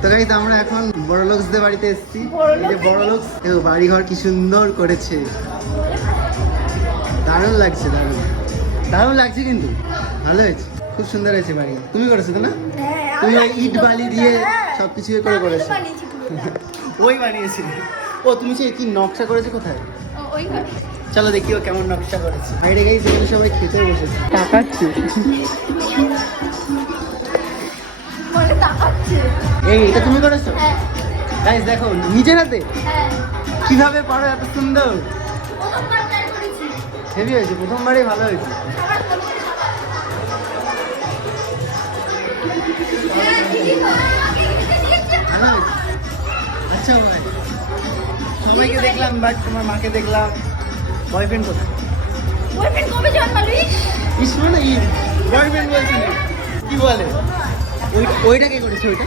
তো গাইস আমরা এখন বড়লোকসদের বাড়িতে এসেছি। এই যে বড়লোকস, দেখো বাড়ি ঘর কি সুন্দর করেছে, দারুণ লাগছে, দারুণ লাগছে, কিন্তু ভালো হয়েছে, খুব সুন্দর হয়েছে বাড়ি। তুমি করেছো তো না? তুমি ওই ইট বালি দিয়ে সবকিছু করে করেছো। ওই বানিয়েছে। ও তুমি সে কি নকশা করেছো কোথায়? চলো দেখি ও কেমন নকশা করেছে। বাইরে গাইস এগুলো সবাই খেতে বসেছে, তাকাচ্ছে। এই এটা তুমি করেছো? গাইস দেখো নিজের হাতে কিভাবে পারো এত সুন্দর। হেভি হয়েছে, প্রথমবারই ভালো হয়েছে। ভালো হয়েছে, আচ্ছা ভাই। সবাইকে দেখলাম, বাট তোমার মাকে দেখলাম। বয়ফ্রেন্ড কোথায়? বয়ফ্রেন্ড কবে জন্মালো? ইস মানে বয়ফ্রেন্ড বলছি, কি বলে? ওইটা কে করেছে? ওইটা